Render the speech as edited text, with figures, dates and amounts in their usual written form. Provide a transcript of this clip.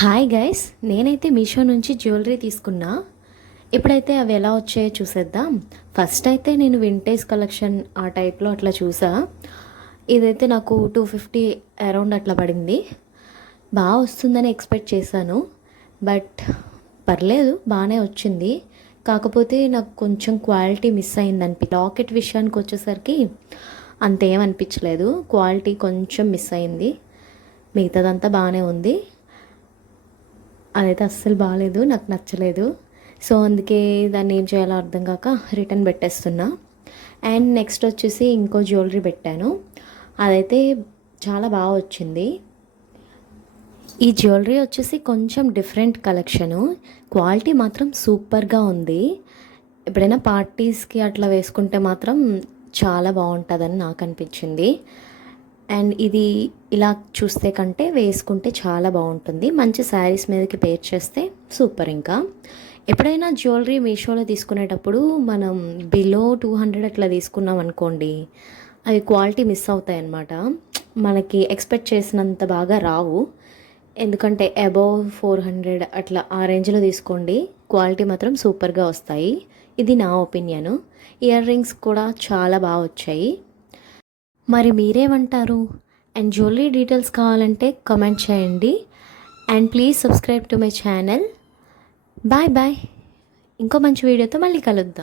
Hi guys, నేనైతే మీషో నుంచి jewellery తీసుకున్నా. ఇప్పుడైతే అవి ఎలా వచ్చాయో చూసేద్దాం. ఫస్ట్ అయితే నేను వింటేజ్ కలెక్షన్ ఆ టైప్లో అట్లా చూసా. ఇదైతే నాకు 250 అరౌండ్ అట్లా పడింది. బాగా వస్తుందని ఎక్స్పెక్ట్ చేశాను, బట్ పర్లేదు, బాగానే వచ్చింది. కాకపోతే నాకు కొంచెం క్వాలిటీ మిస్ అయింది లాకెట్ విషయానికి వచ్చేసరికి అంతేం అనిపించలేదు. క్వాలిటీ కొంచెం మిస్ అయింది, మిగతాదంతా బాగానే ఉంది. అదైతే అస్సలు బాగాలేదు, నాకు నచ్చలేదు. సో అందుకే దాన్ని ఏం చేయాలో అర్థం కాక రిటర్న్ పెట్టేస్తున్నా. అండ్ నెక్స్ట్ వచ్చేసి ఇంకో జ్యువెలరీ పెట్టాను, అదైతే చాలా బాగా వచ్చింది. ఈ జ్యువెలరీ వచ్చేసి కొంచెం డిఫరెంట్ కలెక్షను, క్వాలిటీ మాత్రం సూపర్గా ఉంది. ఎప్పుడైనా పార్టీస్కి అట్లా వేసుకుంటే మాత్రం చాలా బాగుంటుందని నాకు అనిపించింది. అండ్ ఇది ఇలా చూస్తే కంటే వేసుకుంటే చాలా బాగుంటుంది. మంచి శారీస్ మీదకి పేర్ చేస్తే సూపర్. ఇంకా ఎప్పుడైనా జ్యువెలరీ మీషోలో తీసుకునేటప్పుడు మనం బిలో 200 అట్లా తీసుకున్నాం అనుకోండి, అవి క్వాలిటీ మిస్ అవుతాయి అన్నమాట. మనకి ఎక్స్పెక్ట్ చేసినంత బాగా రావు. ఎందుకంటే అబౌవ్ 400 అట్లా ఆ రేంజ్లో తీసుకోండి, క్వాలిటీ మాత్రం సూపర్గా వస్తాయి. ఇది నా ఒపీనియను. ఇయర్ రింగ్స్ కూడా చాలా బాగా వచ్చాయి. మరి మీరేమంటారు? అండ్ జ్యువెలరీ డీటెయిల్స్ కావాలంటే కామెంట్ చేయండి. And please subscribe to my channel. Bye bye. ఇంకో మంచి వీడియోతో మళ్ళీ కలుద్దాం.